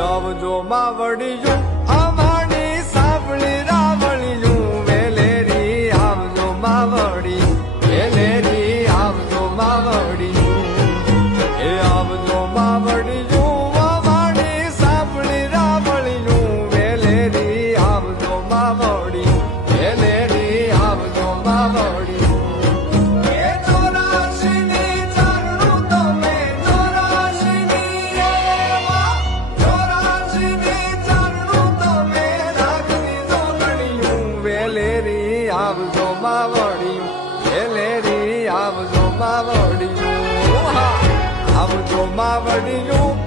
આવજો માવડિયું અમારી સાંભળી રાવળિયું વેલેરી આવજો માવડી વેલેરી આવજો માવડિયું એ આવજો માવડિયું અમારી સાંભળી રાવળિયું વેલેરી આવજો માવડી વેલેરી આવજો માવડી આવજો માવડિયું વેલેરી આવજો માવડિયું આવજો માવડિયું